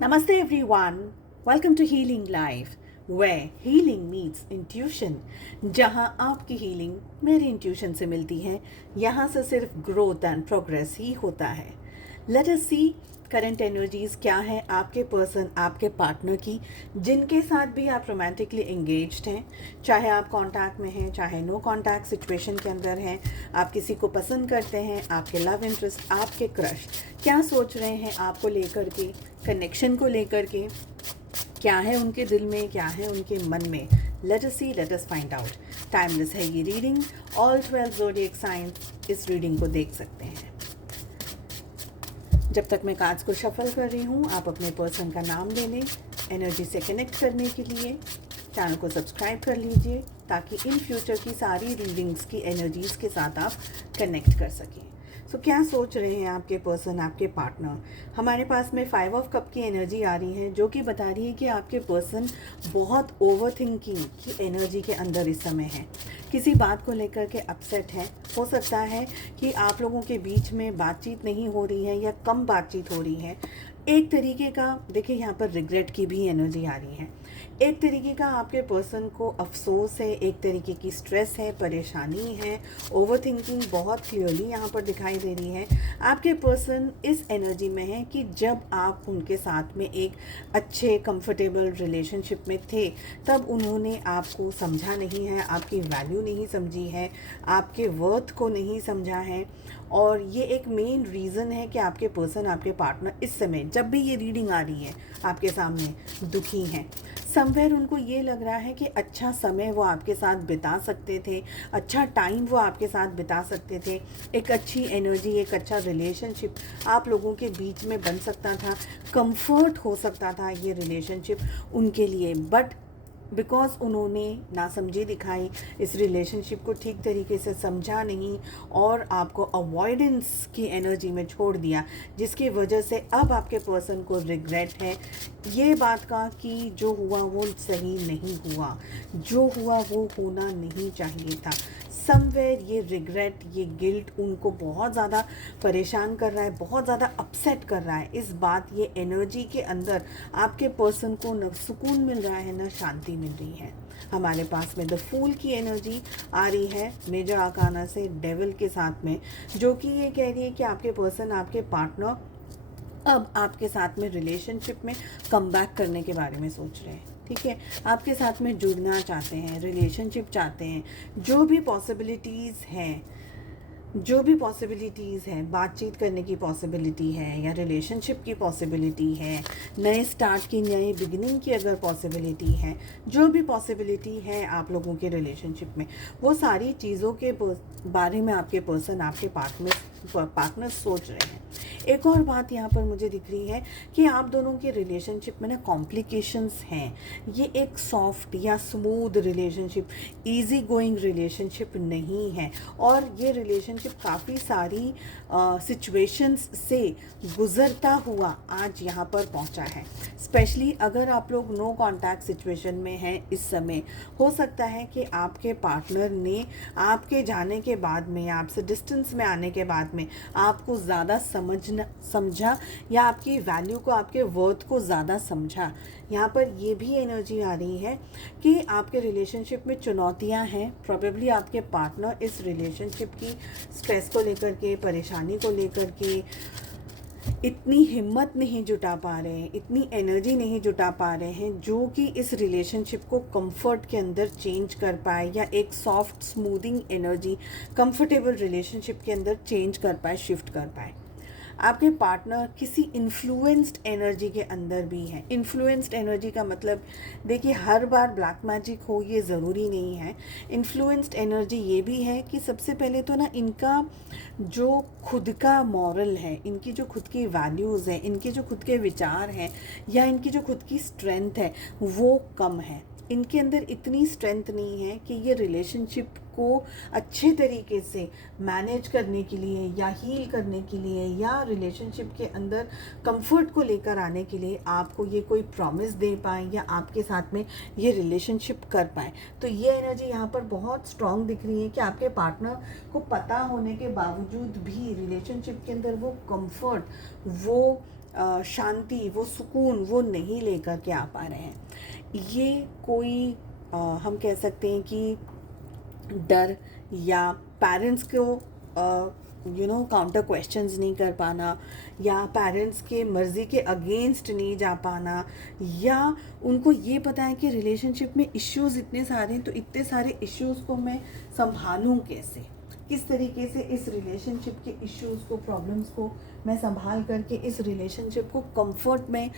Namaste everyone. Welcome to Healing Life, where healing meets intuition. जहाँ आपकी healing मेरी intuition से मिलती है, यहाँ से सिर्फ growth and progress ही होता है. Let us see current energies क्या है आपके पर्सन, आपके पार्टनर की, जिनके साथ भी आप रोमांटिकली एंगेज्ड हैं, चाहे आप कांटेक्ट में हैं, चाहे नो कांटेक्ट सिचुएशन के अंदर हैं, आप किसी को पसंद करते हैं, आपके लव इंटरेस्ट, आपके क्रश क्या सोच रहे हैं आपको लेकर के, कनेक्शन को लेकर के, क्या है उनके दिल में, क्या है उनके मन में. Let us see, let us find out. Timeless है ये रीडिंग. ऑल 12 ज़ोडिएक साइंस इस रीडिंग को देख सकते हैं. जब तक मैं कार्ड्स को शफल कर रही हूँ, आप अपने पर्सन का नाम ले लें. एनर्जी से कनेक्ट करने के लिए चैनल को सब्सक्राइब कर लीजिए, ताकि इन फ्यूचर की सारी रीडिंग्स की एनर्जीज़ के साथ आप कनेक्ट कर सकें. सो क्या सोच रहे हैं आपके पर्सन, आपके पार्टनर. हमारे पास में 5 ऑफ कप की एनर्जी आ रही है, जो कि बता रही है कि आपके पर्सन बहुत ओवर थिंकिंग की एनर्जी के अंदर इस समय है. किसी बात को लेकर के अपसेट है. हो सकता है कि आप लोगों के बीच में बातचीत नहीं हो रही है या कम बातचीत हो रही है. एक तरीके का देखिए, यहाँ पर रिग्रेट की भी एनर्जी आ रही है. एक तरीके का आपके पर्सन को अफसोस है, एक तरीके की स्ट्रेस है, परेशानी है, ओवर थिंकिंग बहुत क्लियरली यहाँ पर दिखाई दे रही है. आपके पर्सन इस एनर्जी में है कि जब आप उनके साथ में एक अच्छे कंफर्टेबल रिलेशनशिप में थे, तब उन्होंने आपको समझा नहीं है, आपकी वैल्यू नहीं समझी है, आपके वर्थ को नहीं समझा है. और ये एक मेन रीज़न है कि आपके पर्सन, आपके पार्टनर इस समय जब भी ये रीडिंग आ रही है आपके सामने दुखी हैं. समवेयर उनको ये लग रहा है कि अच्छा समय वो आपके साथ बिता सकते थे, अच्छा टाइम वो आपके साथ बिता सकते थे, एक अच्छी एनर्जी, एक अच्छा रिलेशनशिप आप लोगों के बीच में बन सकता था, कंफर्ट हो सकता था ये रिलेशनशिप उनके लिए. बट बिकॉज उन्होंने नासमझी दिखाई, इस रिलेशनशिप को ठीक तरीके से समझा नहीं और आपको अवॉइडेंस की एनर्जी में छोड़ दिया, जिसकी वजह से अब आपके पर्सन को रिग्रेट है ये बात का कि जो हुआ वो सही नहीं हुआ, जो हुआ वो होना नहीं चाहिए था. समवेयर ये रिग्रेट, ये गिल्ट उनको बहुत ज़्यादा परेशान कर रहा है, बहुत ज़्यादा अपसेट कर रहा है. इस बात, ये एनर्जी के अंदर आपके पर्सन को न सुकून मिल रहा है, न शांति मिल रही है. हमारे पास में द फूल की एनर्जी आ रही है मेजर आर्काना से डेविल के साथ में, जो कि ये कह रही है कि आपके पर्सन, आपके पार्टनर अब आपके साथ में रिलेशनशिप में कम बैक करने के बारे में सोच रहे हैं. ठीक है, आपके साथ में जुड़ना चाहते हैं, रिलेशनशिप चाहते हैं. जो भी पॉसिबिलिटीज़ हैं, जो भी पॉसिबिलिटीज़ हैं, बातचीत करने की पॉसिबिलिटी है या रिलेशनशिप की पॉसिबिलिटी है, नए स्टार्ट की, नए बिगिनिंग की अगर पॉसिबिलिटी है, जो भी पॉसिबिलिटी है आप लोगों के रिलेशनशिप में, वो सारी चीज़ों के बारे में आपके पर्सन, आपके पार्टनर सोच रहे हैं. एक और बात यहाँ पर मुझे दिख रही है कि आप दोनों के रिलेशनशिप में ना कॉम्प्लिकेशंस हैं. ये एक सॉफ्ट या smooth relationship, easy going relationship नहीं है. और ये रिलेशनशिप काफ़ी सारी सिचुएशंस से गुज़रता हुआ आज यहाँ पर पहुँचा है. स्पेशली अगर आप लोग नो कॉन्टैक्ट सिचुएशन में हैं इस समय, हो सकता है कि आपके पार्टनर ने आपके जाने के बाद में, आपसे डिस्टेंस में आने के बाद में आपको ज़्यादा समझा या आपकी वैल्यू को, आपके वर्थ को ज़्यादा समझा. यहाँ पर ये भी एनर्जी आ रही है कि आपके रिलेशनशिप में चुनौतियाँ हैं. प्रोबेबली आपके पार्टनर इस रिलेशनशिप की स्ट्रेस को लेकर के, परेशानी को लेकर के इतनी हिम्मत नहीं जुटा पा रहे हैं, इतनी एनर्जी नहीं जुटा पा रहे हैं, जो कि इस रिलेशनशिप को कंफर्ट के अंदर चेंज कर पाए या एक soft smoothing energy comfortable relationship के अंदर चेंज कर पाए, शिफ्ट कर पाए. आपके पार्टनर किसी इन्फ्लुएंस्ड एनर्जी के अंदर भी है. इन्फ्लुएंस्ड एनर्जी का मतलब देखिए, हर बार ब्लैक मैजिक हो ये ज़रूरी नहीं है. इन्फ्लुएंस्ड एनर्जी ये भी है कि सबसे पहले तो ना इनका जो खुद का मॉरल है, इनकी जो खुद की वैल्यूज़ हैं, इनके जो खुद के विचार हैं या इनकी जो खुद की स्ट्रेंथ है, वो कम है. इनके अंदर इतनी स्ट्रेंथ नहीं है कि ये रिलेशनशिप को अच्छे तरीके से मैनेज करने के लिए या हील करने के लिए या रिलेशनशिप के अंदर कंफर्ट को लेकर आने के लिए आपको ये कोई प्रॉमिस दे पाए या आपके साथ में ये रिलेशनशिप कर पाए. तो ये एनर्जी यहाँ पर बहुत स्ट्रांग दिख रही है कि आपके पार्टनर को पता होने के बावजूद भी रिलेशनशिप के अंदर वो कंफर्ट, वो शांति, वो सुकून वो नहीं लेकर के आ पा रहे हैं। ये कोई हम कह सकते हैं कि डर या पेरेंट्स को काउंटर क्वेश्चंस नहीं कर पाना, या पेरेंट्स के मर्ज़ी के अगेंस्ट नहीं जा पाना, या उनको ये पता है कि रिलेशनशिप में इश्यूज़ इतने सारे हैं, तो इतने सारे इश्यूज़ को मैं संभालूं कैसे, किस तरीके से इस रिलेशनशिप के इश्यूज़ को, प्रॉब्लम्स को मैं संभाल करके इस रिलेशनशिप को कंफर्ट में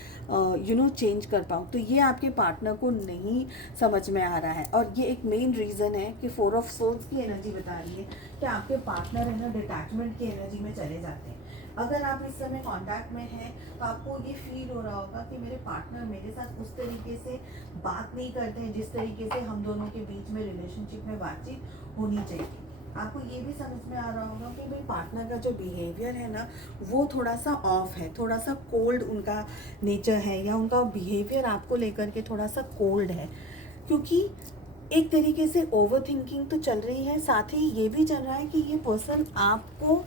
चेंज कर पाऊँ। तो ये आपके पार्टनर को नहीं समझ में आ रहा है, और ये एक मेन रीज़न है कि 4 ऑफ सोर्ड्स की एनर्जी बता रही है कि आपके पार्टनर है ना डिटैचमेंट की एनर्जी में चले जाते हैं। अगर आप इस समय कांटेक्ट में हैं तो आपको ये फील हो रहा होगा कि मेरे पार्टनर मेरे साथ उस तरीके से बात नहीं करते हैं जिस तरीके से हम दोनों के बीच में रिलेशनशिप में बातचीत होनी चाहिए। आपको ये भी समझ में आ रहा होगा कि भाई पार्टनर का जो बिहेवियर है ना वो थोड़ा सा ऑफ है, थोड़ा सा कोल्ड उनका नेचर है, या उनका बिहेवियर आपको लेकर के थोड़ा सा कोल्ड है, क्योंकि एक तरीके से ओवर थिंकिंग तो चल रही है, साथ ही ये भी चल रहा है कि ये पर्सन आपको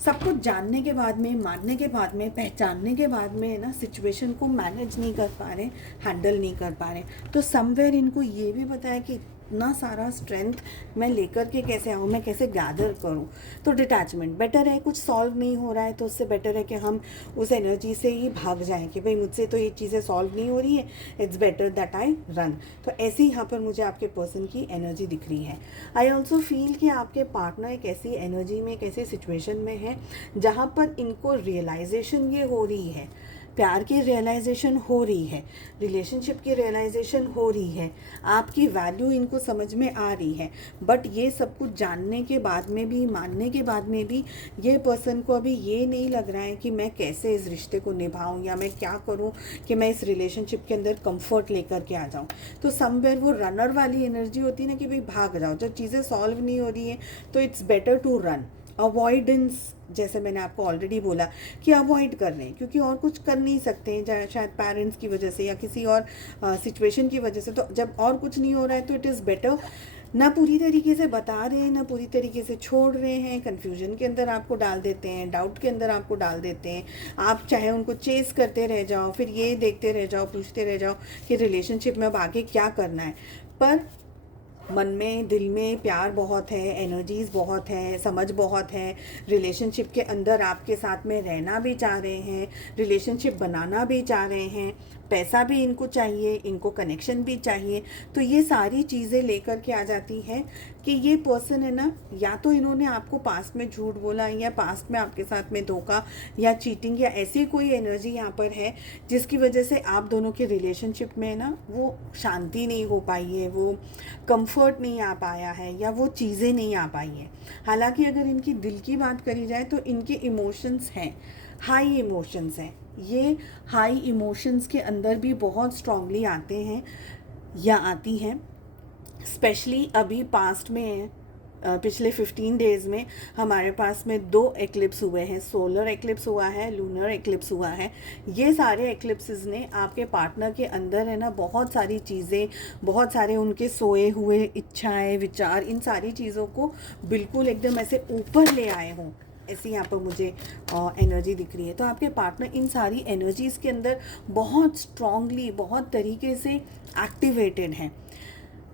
सब कुछ जानने के बाद में, मानने के बाद में, पहचानने के बाद में ना सिचुएशन को मैनेज नहीं कर पा रहे, हैंडल नहीं कर पा रहे। तो समवेयर इनको ये भी पता है कि इतना सारा स्ट्रेंथ मैं लेकर के कैसे आऊँ, मैं कैसे गैदर करूँ। तो डिटैचमेंट बेटर है, कुछ सॉल्व नहीं हो रहा है तो उससे बेटर है कि हम उस एनर्जी से ही भाग जाएं कि भाई मुझसे तो ये चीज़ें सॉल्व नहीं हो रही है, it's better that I run. तो ऐसे ही यहाँ पर मुझे आपके पर्सन की एनर्जी दिख रही है। आई ऑल्सो फील कि आपके पार्टनर एक ऐसी एनर्जी में, एक ऐसी सिचुएशन में है जहाँ पर इनको रियलाइजेशन ये हो रही है, प्यार की रियलाइजेशन हो रही है, रिलेशनशिप की रियलाइजेशन हो रही है, आपकी वैल्यू इनको समझ में आ रही है। बट ये सब कुछ जानने के बाद में भी, मानने के बाद में भी ये पर्सन को अभी ये नहीं लग रहा है कि मैं कैसे इस रिश्ते को निभाऊं, या मैं क्या करूं कि मैं इस रिलेशनशिप के अंदर कंफर्ट लेकर के आ जाऊं। तो समवेयर वो रनर वाली एनर्जी होती है ना कि भाई भाग जाओ, जब चीज़ें सॉल्व नहीं हो रही हैं तो it's better to run. Avoidance, जैसे मैंने आपको ऑलरेडी बोला कि अवॉइड कर रहे हैं क्योंकि और कुछ कर नहीं सकते हैं, शायद पेरेंट्स की वजह से या किसी और सिचुएशन की वजह से। तो जब और कुछ नहीं हो रहा है तो इट इज़ बेटर, ना पूरी तरीके से बता रहे हैं, ना पूरी तरीके से छोड़ रहे हैं, कन्फ्यूजन के अंदर आपको डाल देते हैं, डाउट के अंदर आपको डाल देते हैं। आप चाहे उनको चेस करते रह जाओ, फिर ये देखते रह जाओ, पूछते रह जाओ कि रिलेशनशिप में अब आगे क्या करना है, पर मन में, दिल में प्यार बहुत है, एनर्जीज़ बहुत है, समझ बहुत है, रिलेशनशिप के अंदर आपके साथ में रहना भी चाह रहे हैं, रिलेशनशिप बनाना भी चाह रहे हैं, पैसा भी इनको चाहिए, इनको कनेक्शन भी चाहिए। तो ये सारी चीज़ें लेकर के आ जाती हैं कि ये पर्सन है ना, या तो इन्होंने आपको पास्ट में झूठ बोला, या पास्ट में आपके साथ में धोखा या चीटिंग या ऐसी कोई एनर्जी यहाँ पर है जिसकी वजह से आप दोनों के रिलेशनशिप में ना वो शांति नहीं हो पाई है, वो कंफर्ट नहीं आ पाया है, या वो चीज़ें नहीं आ पाई हैं। हालांकि अगर इनकी दिल की बात करी जाए तो इनके इमोशंस हैं, हाई इमोशंस हैं। ये हाई इमोशंस के अंदर भी बहुत स्ट्रांगली आते हैं या आती हैं। स्पेशली अभी पास्ट में पिछले 15 डेज़ में हमारे पास में 2 एक्लिप्स हुए हैं, सोलर एक्लिप्स हुआ है, लूनर एक्लिप्स हुआ है। ये सारे एक्लिप्सेस ने आपके पार्टनर के अंदर है ना बहुत सारी चीज़ें, बहुत सारे उनके सोए हुए इच्छाएं, विचार, इन सारी चीज़ों को बिल्कुल एकदम ऐसे ऊपर ले आए हों, ऐसी यहाँ पर मुझे एनर्जी दिख रही है। तो आपके पार्टनर इन सारी एनर्जीज़ के अंदर बहुत स्ट्रांगली, बहुत तरीके से एक्टिवेटेड हैं।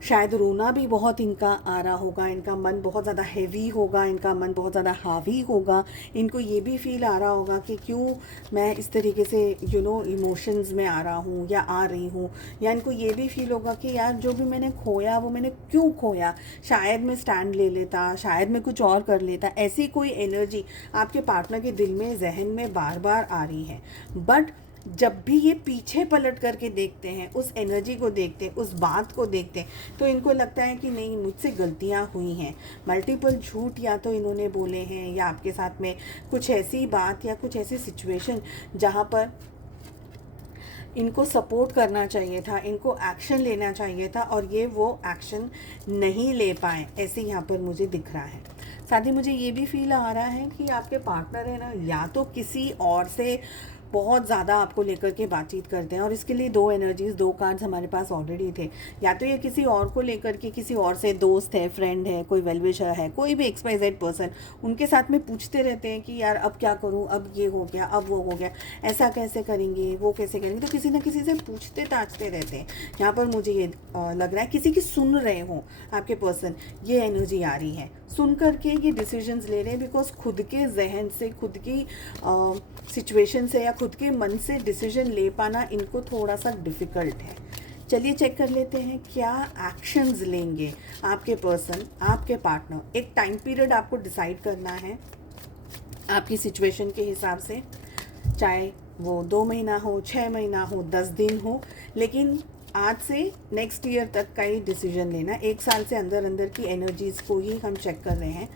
शायद रोना भी बहुत इनका आ रहा होगा, इनका मन बहुत ज़्यादा हैवी होगा, इनका मन बहुत ज़्यादा हावी होगा। इनको ये भी फील आ रहा होगा कि क्यों मैं इस तरीके से इमोशंस में आ रहा हूँ या आ रही हूँ, या इनको ये भी फील होगा कि यार जो भी मैंने खोया वो मैंने क्यों खोया, शायद मैं स्टैंड ले लेता, शायद मैं कुछ और कर लेता। ऐसी कोई एनर्जी आपके पार्टनर के दिल में, जहन में बार बार आ रही है। बट जब भी ये पीछे पलट करके देखते हैं, उस एनर्जी को देखते हैं, उस बात को देखते हैं, तो इनको लगता है कि नहीं, मुझसे गलतियां हुई हैं, मल्टीपल झूठ या तो इन्होंने बोले हैं, या आपके साथ में कुछ ऐसी बात या कुछ ऐसी सिचुएशन जहां पर इनको सपोर्ट करना चाहिए था, इनको एक्शन लेना चाहिए था, और ये वो एक्शन नहीं ले पाए, ऐसे यहाँ पर मुझे दिख रहा है। साथ ही मुझे ये भी फील आ रहा है कि आपके पार्टनर है ना, या तो किसी और से बहुत ज़्यादा आपको लेकर के बातचीत करते हैं। और इसके लिए दो एनर्जीज, दो कार्ड्स हमारे पास ऑलरेडी थे। या तो ये किसी और को लेकर के, किसी और से, दोस्त है, फ्रेंड है, कोई वेलविशर है, कोई भी XYZ पर्सन, उनके साथ में पूछते रहते हैं कि यार अब क्या करूँ, अब ये हो गया, अब वो हो गया, ऐसा कैसे करेंगे, वो कैसे करेंगे। तो किसी ना किसी से पूछते ताछते रहते हैं। यहाँ पर मुझे ये लग रहा है किसी की सुन रहे हो आपके पर्सन, ये एनर्जी आ रही है। सुन करके ये डिसीजंस ले रहे हैं, बिकॉज खुद के जहन से, खुद की सिचुएशन से या खुद के मन से डिसीजन ले पाना इनको थोड़ा सा डिफ़िकल्ट है। चलिए चेक कर लेते हैं क्या एक्शंस लेंगे आपके पर्सन, आपके पार्टनर। एक टाइम पीरियड आपको डिसाइड करना है आपकी सिचुएशन के हिसाब से, चाहे वो 2 महीना हो, 6 महीना हो, 10 दिन हो, लेकिन आज से नेक्स्ट ईयर तक का ही डिसीजन लेना। 1 साल से अंदर अंदर की एनर्जीज़ को ही हम चेक कर रहे हैं।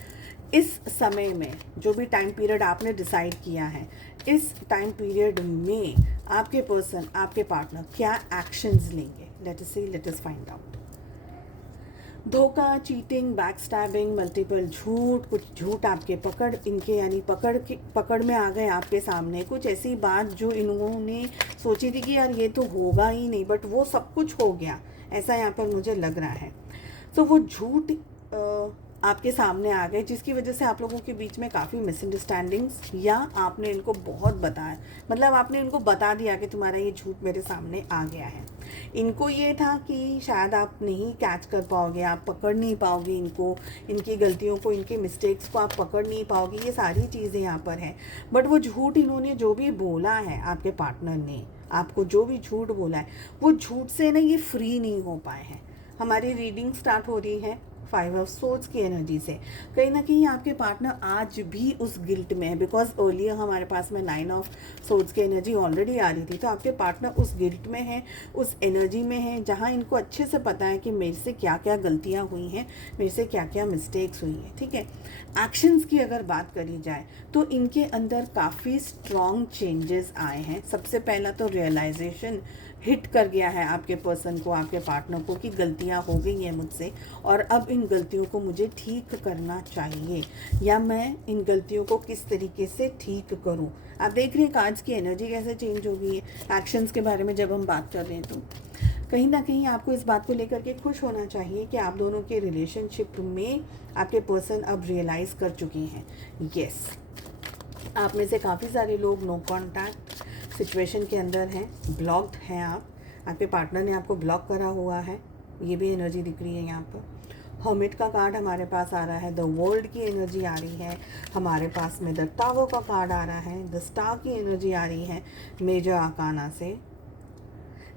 इस समय में जो भी टाइम पीरियड आपने डिसाइड किया है, इस टाइम पीरियड में आपके पर्सन, आपके पार्टनर क्या एक्शंस लेंगे। Late us see, let us find out. धोखा, चीटिंग, बैक स्टैबिंग, मल्टीपल झूठ, कुछ झूठ आपके पकड़, इनके यानी पकड़ में आ गए आपके सामने। कुछ ऐसी बात जो इन्होंने सोची थी कि यार ये तो होगा ही नहीं, बट वो सब कुछ हो गया, ऐसा यहाँ पर मुझे लग रहा है। तो वो झूठ आपके सामने आ गए, जिसकी वजह से आप लोगों के बीच में काफ़ी मिसअंडरस्टैंडिंग्स, या आपने इनको बहुत बताया, मतलब आपने इनको बता दिया कि तुम्हारा ये झूठ मेरे सामने आ गया है। इनको ये था कि शायद आप नहीं कैच कर पाओगे, आप पकड़ नहीं पाओगे इनको, इनकी गलतियों को, इनके मिस्टेक्स को आप पकड़ नहीं पाओगे, ये सारी चीज़ें यहाँ पर हैं। बट वो झूठ, इन्होंने जो भी बोला है, आपके पार्टनर ने आपको जो भी झूठ बोला है, वो झूठ से ना ये फ्री नहीं हो पाए हैं। हमारी रीडिंग स्टार्ट हो रही है 5 ऑफ सोर्ड्स की एनर्जी से। कहीं ना कहीं आपके पार्टनर आज भी उस गिल्ट में है, बिकॉज अर्लियर हमारे पास में 9 ऑफ सोर्ड्स की एनर्जी ऑलरेडी आ रही थी। तो आपके पार्टनर उस गिल्ट में है, उस एनर्जी में है, जहाँ इनको अच्छे से पता है कि मेरे से क्या क्या गलतियाँ हुई हैं, मेरे से क्या क्या मिस्टेक्स हुई हैं। ठीक है, एक्शंस की अगर बात करी जाए तो इनके अंदर काफ़ी स्ट्रॉन्ग चेंजेस आए हैं। सबसे पहला तो रियलाइजेशन हिट कर गया है आपके पर्सन को, आपके पार्टनर को, कि गलतियां हो गई हैं मुझसे और अब इन गलतियों को मुझे ठीक करना चाहिए, या मैं इन गलतियों को किस तरीके से ठीक करूं। आप देख रहे हैं कार्ड्स की एनर्जी कैसे चेंज हो गई है। एक्शंस के बारे में जब हम बात कर रहे हैं तो कहीं ना कहीं आपको इस बात को लेकर के खुश होना चाहिए कि आप दोनों के रिलेशनशिप में आपके पर्सन अब रियलाइज़ कर चुके हैं। यस, आप में से काफ़ी सारे लोग नो कॉन्टैक्ट सिचुएशन के अंदर हैं, ब्लॉक्ड हैं आपके पार्टनर ने आपको ब्लॉक करा हुआ है, ये भी एनर्जी दिख रही है यहाँ पर। हर्मिट का कार्ड हमारे पास आ रहा है, द वर्ल्ड की एनर्जी आ रही है हमारे पास में, द टावर का कार्ड आ रहा है, द स्टार की एनर्जी आ रही है मेजर आर्काना से।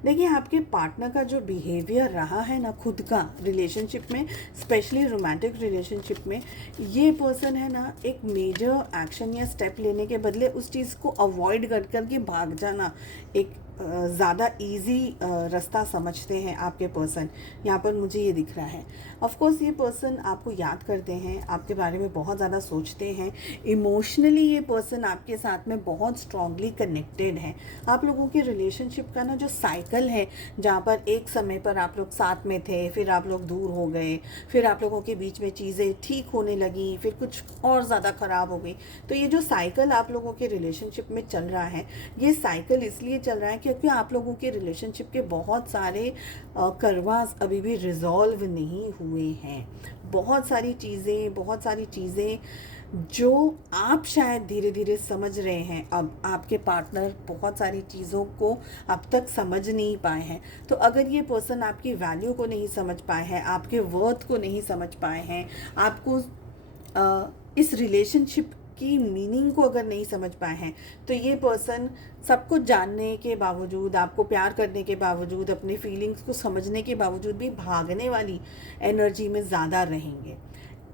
देखिए, आपके पार्टनर का जो बिहेवियर रहा है ना खुद का रिलेशनशिप में, स्पेशली रोमांटिक रिलेशनशिप में, ये पर्सन है ना एक मेजर एक्शन या स्टेप लेने के बदले उस चीज़ को अवॉइड कर करके भाग जाना एक ज़्यादा इजी रास्ता समझते हैं आपके पर्सन। यहाँ पर मुझे ये दिख रहा है। ऑफ कोर्स ये पर्सन आपको याद करते हैं, आपके बारे में बहुत ज़्यादा सोचते हैं। इमोशनली ये पर्सन आपके साथ में बहुत स्ट्रांगली कनेक्टेड है। आप लोगों के रिलेशनशिप का ना जो साइकिल है, जहाँ पर एक समय पर आप लोग साथ में थे, फिर आप लोग दूर हो गए, फिर आप लोगों के बीच में चीज़ें ठीक होने लगी, फिर कुछ और ज़्यादा ख़राब हो गई। तो ये जो साइकिल आप लोगों के रिलेशनशिप में चल रहा है, ये साइकिल इसलिए चल रहा है क्योंकि आप लोगों के रिलेशनशिप के बहुत सारे करवास अभी भी रिजॉल्व नहीं हुए हैं। बहुत सारी चीज़ें जो आप शायद धीरे धीरे समझ रहे हैं, अब आपके पार्टनर बहुत सारी चीज़ों को अब तक समझ नहीं पाए हैं। तो अगर ये पर्सन आपकी वैल्यू को नहीं समझ पाए हैं, आपके वर्थ को नहीं समझ पाए हैं, आपको इस रिलेशनशिप की मीनिंग को अगर नहीं समझ पाए हैं, तो ये पर्सन सब कुछ जानने के बावजूद, आपको प्यार करने के बावजूद, अपने फीलिंग्स को समझने के बावजूद भी भागने वाली एनर्जी में ज़्यादा रहेंगे।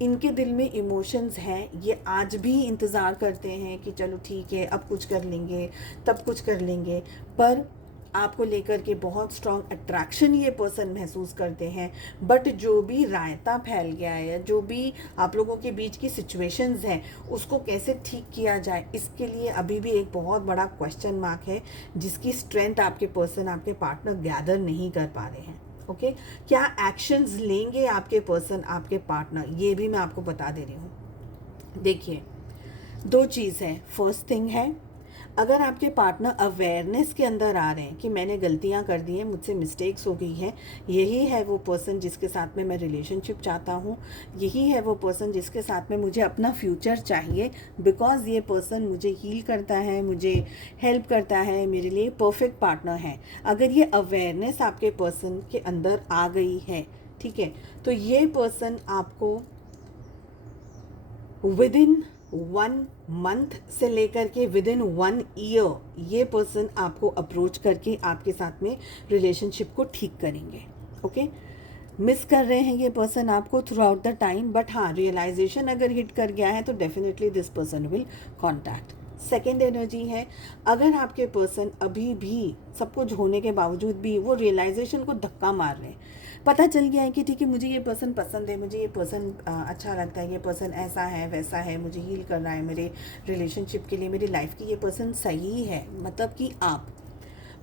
इनके दिल में इमोशंस हैं, ये आज भी इंतज़ार करते हैं कि चलो ठीक है, अब कुछ कर लेंगे, तब कुछ कर लेंगे, पर आपको लेकर के बहुत स्ट्रॉन्ग अट्रैक्शन ये पर्सन महसूस करते हैं। बट जो भी रायता फैल गया है, जो भी आप लोगों के बीच की सिचुएशंस हैं, उसको कैसे ठीक किया जाए, इसके लिए अभी भी एक बहुत बड़ा क्वेश्चन मार्क है, जिसकी स्ट्रेंथ आपके पर्सन, आपके पार्टनर गैदर नहीं कर पा रहे हैं। ओके, क्या एक्शंस लेंगे आपके पर्सन, आपके पार्टनर, ये भी मैं आपको बता दे रही हूँ। देखिए, 2 चीज़ है। फर्स्ट थिंग है, अगर आपके पार्टनर अवेयरनेस के अंदर आ रहे हैं कि मैंने गलतियां कर दी हैं, मुझसे मिस्टेक्स हो गई हैं, यही है वो पर्सन जिसके साथ में मैं रिलेशनशिप चाहता हूँ, यही है वो पर्सन जिसके साथ में मुझे अपना फ्यूचर चाहिए, बिकॉज़ ये पर्सन मुझे हील करता है, मुझे हेल्प करता है, मेरे लिए परफेक्ट पार्टनर है। अगर ये अवेयरनेस आपके पर्सन के अंदर आ गई है, ठीक है, तो ये पर्सन आपको विद इन 1 मंथ से लेकर के विद इन 1 ईयर ये पर्सन आपको अप्रोच करके आपके साथ में रिलेशनशिप को ठीक करेंगे। ओके, मिस कर रहे हैं ये पर्सन आपको through out the time, but हाँ, रियलाइजेशन अगर हिट कर गया है तो definitely this person will contact. Second energy है, अगर आपके पर्सन अभी भी सब कुछ होने के बावजूद भी वो रियलाइजेशन को धक्का मार रहे हैं, पता चल गया है कि ठीक है मुझे ये पर्सन पसंद है, मुझे ये पर्सन अच्छा लगता है, ये पर्सन ऐसा है वैसा है, मुझे हील करना है मेरे रिलेशनशिप के लिए, मेरी लाइफ की ये पर्सन सही है, मतलब कि आप,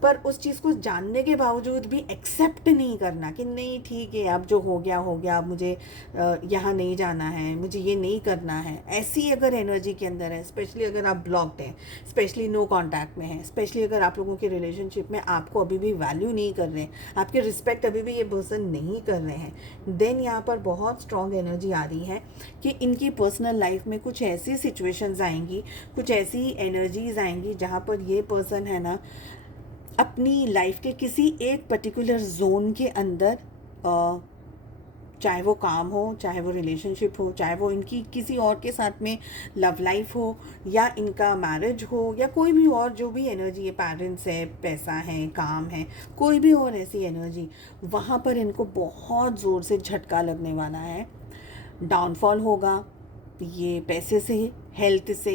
पर उस चीज़ को जानने के बावजूद भी एक्सेप्ट नहीं करना कि नहीं ठीक है अब जो हो गया, अब मुझे यहाँ नहीं जाना है, मुझे ये नहीं करना है, ऐसी अगर एनर्जी के अंदर है, स्पेशली अगर आप ब्लॉक्ड हैं, स्पेशली नो कांटेक्ट में हैं, स्पेशली अगर आप लोगों के रिलेशनशिप में आपको अभी भी वैल्यू नहीं कर रहे हैं, आपके रिस्पेक्ट अभी भी ये पर्सन नहीं कर रहे हैं, देन यहाँ पर बहुत स्ट्रॉन्ग एनर्जी आ रही है कि इनकी पर्सनल लाइफ में कुछ ऐसी सिचुएशंस आएंगी, कुछ ऐसी एनर्जीज आएंगी जहाँ पर ये पर्सन है ना अपनी लाइफ के किसी एक पर्टिकुलर जोन के अंदर, चाहे वो काम हो, चाहे वो रिलेशनशिप हो, चाहे वो इनकी किसी और के साथ में लव लाइफ हो, या इनका मैरिज हो, या कोई भी और जो भी एनर्जी है, पेरेंट्स है, पैसा है, काम है, कोई भी और ऐसी एनर्जी, वहाँ पर इनको बहुत ज़ोर से झटका लगने वाला है, डाउनफॉल होगा। ये पैसे से, हेल्थ से,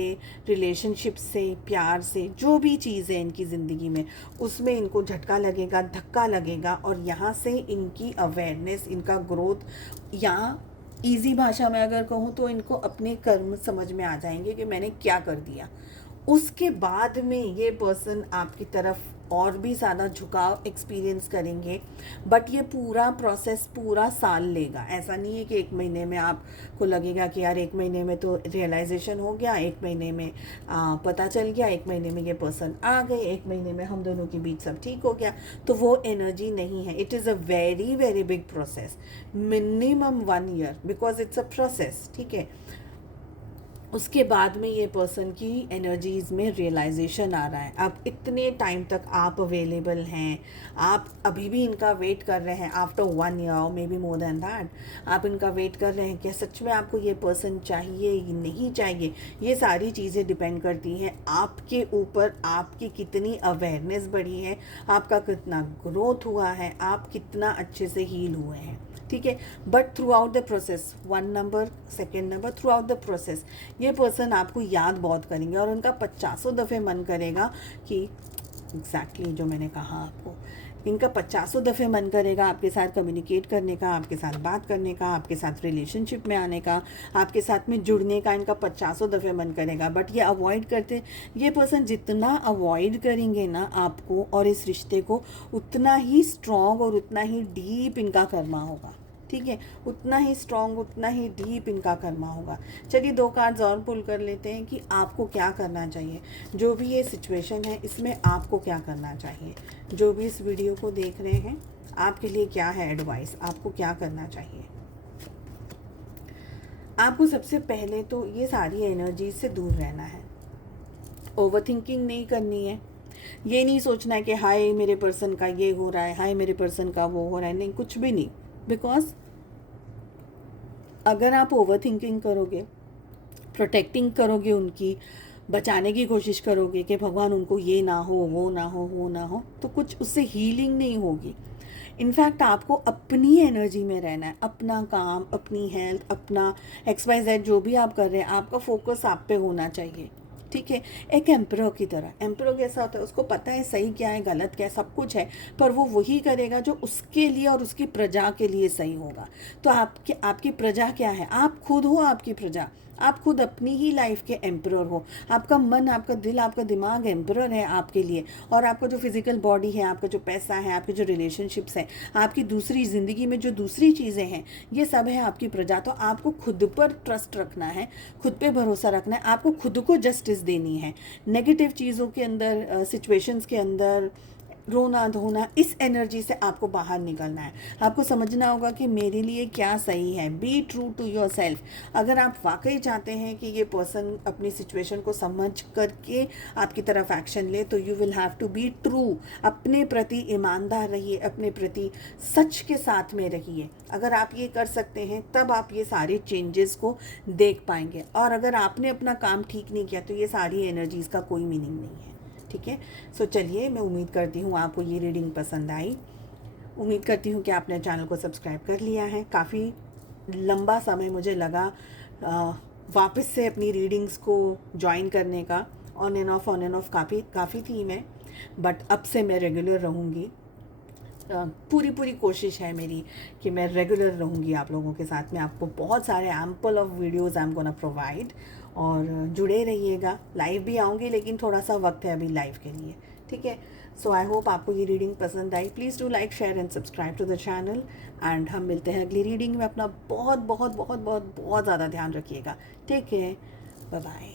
रिलेशनशिप से, प्यार से, जो भी चीज़ है इनकी ज़िंदगी में उसमें इनको झटका लगेगा, धक्का लगेगा, और यहाँ से इनकी अवेयरनेस, इनका ग्रोथ, यहाँ इजी भाषा में अगर कहूँ तो इनको अपने कर्म समझ में आ जाएंगे कि मैंने क्या कर दिया। उसके बाद में ये पर्सन आपकी तरफ और भी ज़्यादा झुकाव एक्सपीरियंस करेंगे, बट ये पूरा प्रोसेस पूरा साल लेगा। ऐसा नहीं है कि 1 महीने में आपको लगेगा कि यार 1 महीने में तो रियलाइजेशन हो गया, 1 महीने में पता चल गया, 1 महीने में ये पर्सन आ गए, 1 महीने में हम दोनों के बीच सब ठीक हो गया, तो वो एनर्जी नहीं है। It is a very very big process, minimum 1 year, because it's a process, ठीक है। उसके बाद में ये पर्सन की एनर्जीज़ में रियलाइजेशन आ रहा है, अब इतने टाइम तक आप अवेलेबल हैं, आप अभी भी इनका वेट कर रहे हैं, after 1 year may be more than that, आप इनका वेट कर रहे हैं कि सच में आपको ये पर्सन चाहिए या नहीं चाहिए। ये सारी चीज़ें डिपेंड करती हैं आपके ऊपर, आपकी कितनी अवेयरनेस बढ़ी है, आपका कितना ग्रोथ हुआ है, आप कितना अच्छे से हील हुए हैं, ठीक है। But through out the process, 1 number, 2nd number, through out the process ये पर्सन आपको याद बहुत करेंगे, और उनका 50 दफ़े मन करेगा कि एग्जैक्टली जो मैंने कहा आपको, इनका 50 दफ़े मन करेगा आपके साथ कम्युनिकेट करने का, आपके साथ बात करने का, आपके साथ रिलेशनशिप में आने का, आपके साथ में जुड़ने का, इनका 50 दफ़े मन करेगा, बट ये अवॉइड करते। ये पर्सन जितना अवॉइड करेंगे ना आपको और इस रिश्ते को, उतना ही स्ट्रॉन्ग और उतना ही डीप इनका कर्मा होगा, ठीक है, उतना ही स्ट्रॉन्ग, उतना ही डीप इनका कर्मा होगा। चलिए 2 कार्ड्स और पुल कर लेते हैं कि आपको क्या करना चाहिए, जो भी ये सिचुएशन है इसमें आपको क्या करना चाहिए। जो भी इस वीडियो को देख रहे हैं, आपके लिए क्या है एडवाइस, आपको क्या करना चाहिए। आपको सबसे पहले तो ये सारी एनर्जी से दूर रहना है, ओवर थिंकिंग नहीं करनी है, ये नहीं सोचना है कि हाय मेरे पर्सन का ये हो रहा है, हाय मेरे पर्सन का वो हो रहा है, नहीं, कुछ भी नहीं। बिकॉज अगर आप ओवर थिंकिंग करोगे, प्रोटेक्टिंग करोगे, उनकी बचाने की कोशिश करोगे कि भगवान उनको ये ना हो, वो ना हो, वो ना हो, तो कुछ उससे हीलिंग नहीं होगी। इनफैक्ट आपको अपनी एनर्जी में रहना है, अपना काम, अपनी हेल्थ, अपना XYZ जो भी आप कर रहे हैं, आपका फोकस आप पे होना चाहिए, ठीक है। एक एम्परर की तरह, एम्परर कैसा होता है, उसको पता है सही क्या है, गलत क्या है, सब कुछ है, पर वो वही करेगा जो उसके लिए और उसकी प्रजा के लिए सही होगा। तो आपकी प्रजा क्या है, आप खुद हो आपकी प्रजा, आप खुद अपनी ही लाइफ के एम्परर हो। आपका मन, आपका दिल, आपका दिमाग एम्परर है आपके लिए, और आपका जो फिजिकल बॉडी है, आपका जो पैसा है, आपके जो रिलेशनशिप्स हैं, आपकी दूसरी ज़िंदगी में जो दूसरी चीज़ें हैं, ये सब है आपकी प्रजा। तो आपको खुद पर ट्रस्ट रखना है, खुद पे भरोसा रखना है, आपको खुद को जस्टिस देनी है। नेगेटिव चीज़ों के अंदर, सिचुएशंस के अंदर रोना धोना, इस एनर्जी से आपको बाहर निकलना है। आपको समझना होगा कि मेरे लिए क्या सही है। Be true to yourself. अगर आप वाकई चाहते हैं कि ये पर्सन अपनी सिचुएशन को समझ करके आपकी तरफ एक्शन ले, तो you will have to be true. अपने प्रति ईमानदार रहिए, अपने प्रति सच के साथ में रहिए। अगर आप ये कर सकते हैं तब आप ये सारे चेंजेस को देख पाएंगे, और अगर आपने अपना काम ठीक नहीं किया तो ये सारी एनर्जीज़ का कोई मीनिंग नहीं है। ठीक है, सो चलिए, मैं उम्मीद करती हूँ आपको ये रीडिंग पसंद आई। उम्मीद करती हूँ कि आपने चैनल को सब्सक्राइब कर लिया है। काफ़ी लंबा समय मुझे लगा वापस से अपनी रीडिंग्स को ज्वाइन करने का। ऑन एंड ऑफ काफ़ी थी मैं, बट अब से मैं रेगुलर रहूँगी। पूरी कोशिश है मेरी कि मैं रेगुलर रहूँगी आप लोगों के साथ में। आपको बहुत सारे ample of videos I am gonna provide, और जुड़े रहिएगा। लाइव भी आऊँगी, लेकिन थोड़ा सा वक्त है अभी लाइव के लिए। ठीक है, सो आई होप आपको ये रीडिंग पसंद आई। Please do like, share and subscribe to the channel, and हम मिलते हैं अगली रीडिंग में। अपना बहुत ज़्यादा ध्यान रखिएगा। Take care, bye bye.